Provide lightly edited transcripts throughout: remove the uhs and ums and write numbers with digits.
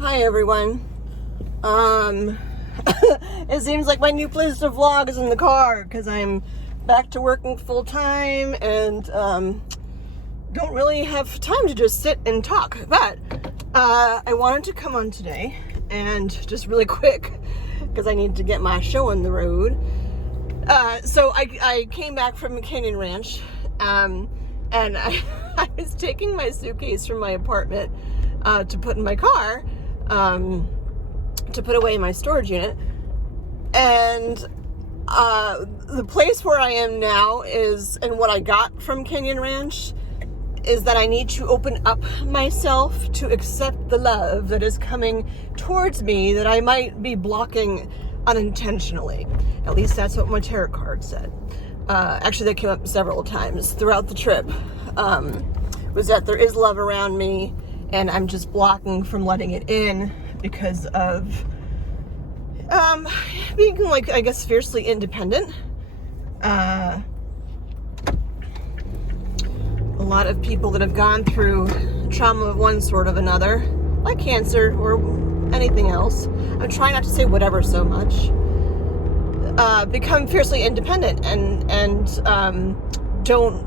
Hi everyone. It seems like my new place to vlog is in the car because I'm back to working full time and don't really have time to just sit and talk. But I wanted to come on today and just really quick because I need to get my show on the road. So I came back from Canyon Ranch and I was taking my suitcase from my apartment to put in my car, to put away in my storage unit. And the place where I am now is, and what I got from Canyon Ranch, is that I need to open up myself to accept the love that is coming towards me that I might be blocking unintentionally. At least that's what my tarot card said. Actually, that came up several times throughout the trip. Was that there is love around me, and I'm just blocking from letting it in because of being, like, I guess, fiercely independent. A lot of people that have gone through trauma of one sort of another, like cancer or anything else, I'm trying not to say whatever so much, become fiercely independent and don't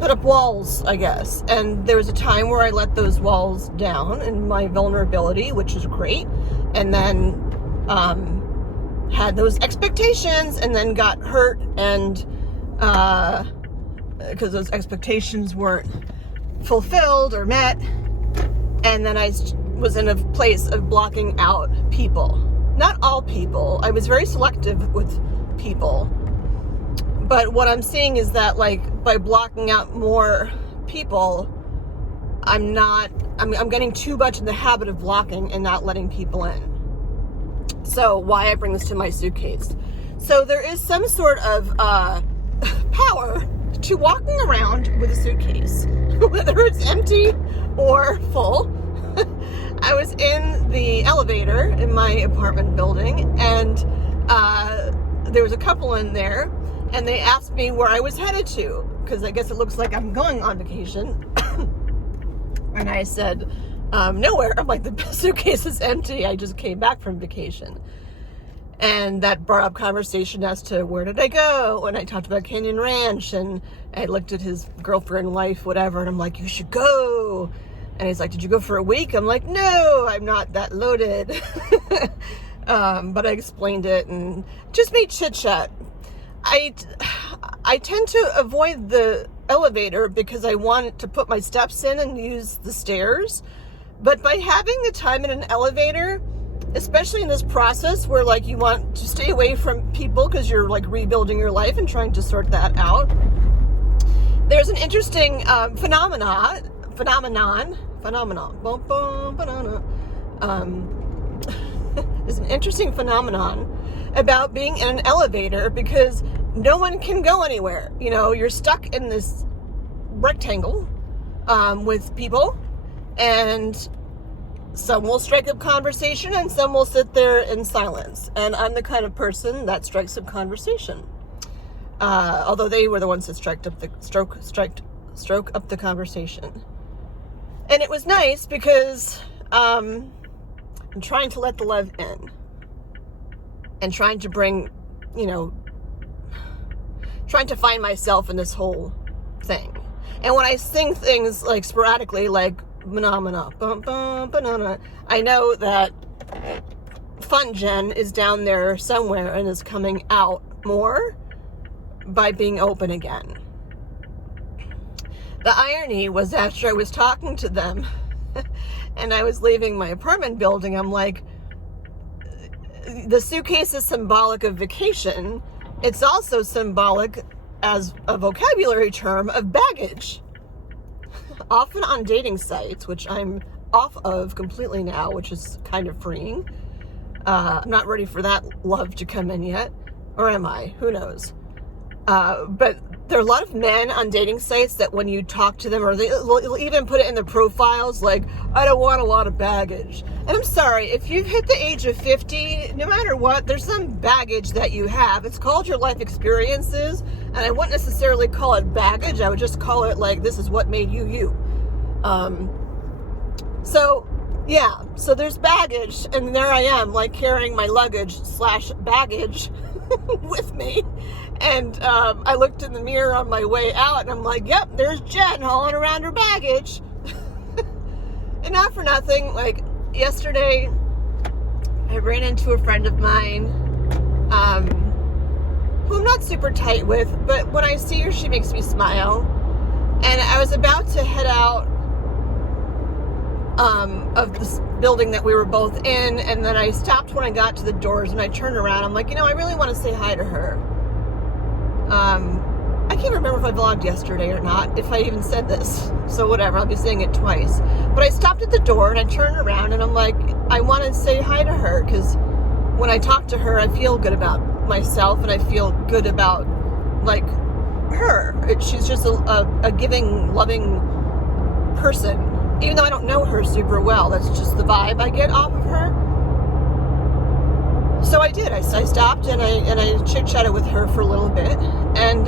put up walls, I guess. And there was a time where I let those walls down and my vulnerability, which is great, and then had those expectations and then got hurt, and because those expectations weren't fulfilled or met, and then I was in a place of blocking out people. Not all people. I was very selective with people. But what I'm seeing is that, like, by blocking out more people, I'm getting too much in the habit of blocking and not letting people in. So why I bring this to my suitcase. So there is some sort of power to walking around with a suitcase, whether it's empty or full. I was in the elevator in my apartment building, and there was a couple in there, and they asked me where I was headed to, because I guess it looks like I'm going on vacation. And I said, nowhere. I'm like, the suitcase is empty. I just came back from vacation. And that brought up conversation as to where did I go? And I talked about Canyon Ranch, and I looked at his girlfriend, wife, whatever, and I'm like, you should go. And he's like, did you go for a week? I'm like, no, I'm not that loaded. But I explained it and just made chit chat. I tend to avoid the elevator because I want to put my steps in and use the stairs. But by having the time in an elevator, especially in this process where, like, you want to stay away from people because you're, like, rebuilding your life and trying to sort that out, there's an interesting phenomenon. There's an interesting phenomenon about being in an elevator because no one can go anywhere. You know, you're stuck in this rectangle with people, and some will strike up conversation and some will sit there in silence. And I'm the kind of person that strikes up conversation. Although they were the ones that stroke up the conversation. And it was nice because I'm trying to let the love in and trying to bring, trying to find myself in this whole thing. And when I sing things like sporadically, like phenomena, banana, I know that Fun Jen is down there somewhere and is coming out more by being open again. The irony was, after I was talking to them and I was leaving my apartment building, I'm like, the suitcase is symbolic of vacation. It's also symbolic as a vocabulary term of baggage. Often on dating sites, which I'm off of completely now, which is kind of freeing. I'm not ready for that love to come in yet. Or am I? Who knows? But there are a lot of men on dating sites that when you talk to them, or they'll even put it in their profiles, like, I don't want a lot of baggage. And I'm sorry, if you've hit the age of 50, no matter what, there's some baggage that you have. It's called your life experiences, and I wouldn't necessarily call it baggage. I would just call it, like, this is what made you you. So yeah, so there's baggage, and there I am, like, carrying my luggage / baggage with me. And I looked in the mirror on my way out, and I'm like, yep, there's Jen hauling around her baggage. And not for nothing, like, yesterday, I ran into a friend of mine, who I'm not super tight with, but when I see her, she makes me smile. And I was about to head out of this building that we were both in, and then I stopped when I got to the doors, and I turned around. I'm like, you know, I really want to say hi to her. I can't remember if I vlogged yesterday or not, if I even said this, so whatever, I'll be saying it twice. But I stopped at the door, and I turned around, and I'm like, I want to say hi to her, because when I talk to her, I feel good about myself, and I feel good about, like, her. She's just a giving, loving person. Even though I don't know her super well, that's just the vibe I get off of her. So I did. I stopped and I chit-chatted with her for a little bit. And,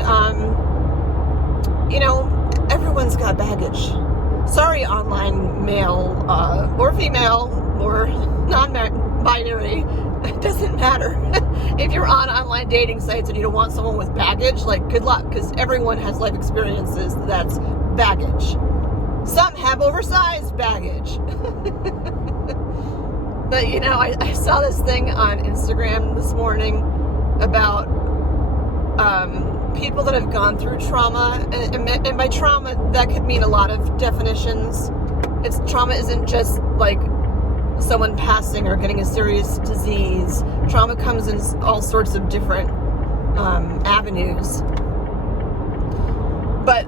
you know, everyone's got baggage. Sorry, online male or female or non-binary. It doesn't matter. If you're on online dating sites and you don't want someone with baggage, like, good luck, because everyone has life experiences that's baggage. Some have oversized baggage. But, you know, I saw this thing on Instagram this morning about people that have gone through trauma. And by trauma, that could mean a lot of definitions. Trauma isn't just, like, someone passing or getting a serious disease. Trauma comes in all sorts of different avenues. But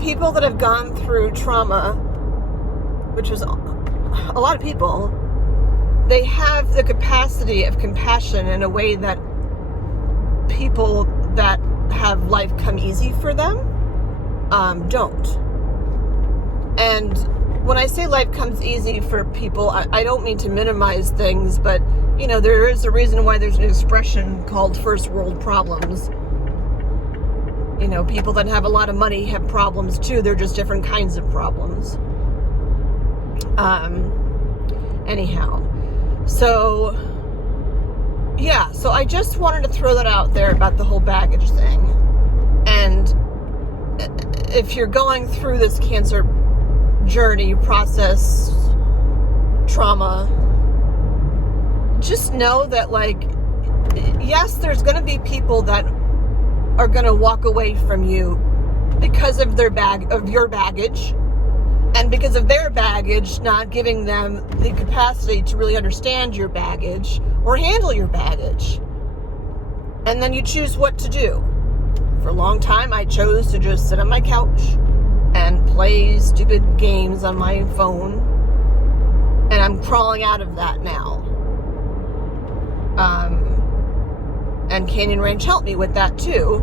people that have gone through trauma, which is a lot of people, they have the capacity of compassion in a way that people that have life come easy for them don't. And when I say life comes easy for people, I don't mean to minimize things, but, you know, there is a reason why there's an expression called first world problems. You know, people that have a lot of money have problems too. They're just different kinds of problems. Anyhow, so yeah, so I just wanted to throw that out there about the whole baggage thing. And if you're going through this cancer journey, process, trauma, just know that, like, yes, there's going to be people that are going to walk away from you because of your baggage, and because of their baggage not giving them the capacity to really understand your baggage or handle your baggage. And then you choose what to do. For a long time, I chose to just sit on my couch and play stupid games on my phone, and I'm crawling out of that now. And Canyon Ranch helped me with that too,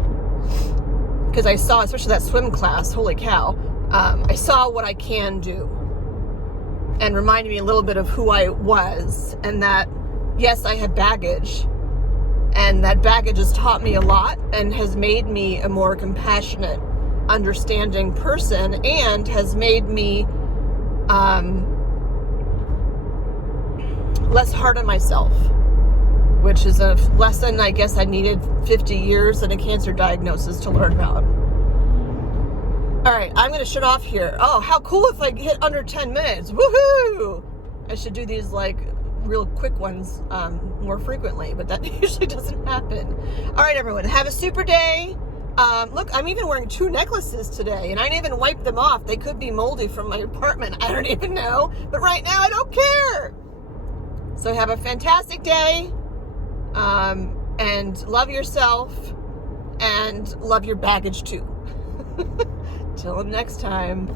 because I saw, especially that swim class, holy cow, I saw what I can do, and reminded me a little bit of who I was, and that, yes, I had baggage, and that baggage has taught me a lot and has made me a more compassionate, understanding person, and has made me less hard on myself, which is a lesson I guess I needed 50 years and a cancer diagnosis to learn about. All right, I'm going to shut off here. Oh, how cool if I hit under 10 minutes. Woohoo! I should do these, like, real quick ones more frequently, but that usually doesn't happen. All right, everyone, have a super day. Look, I'm even wearing 2 necklaces today, and I didn't even wipe them off. They could be moldy from my apartment. I don't even know. But right now, I don't care. So have a fantastic day, and love yourself, and love your baggage too. Till next time.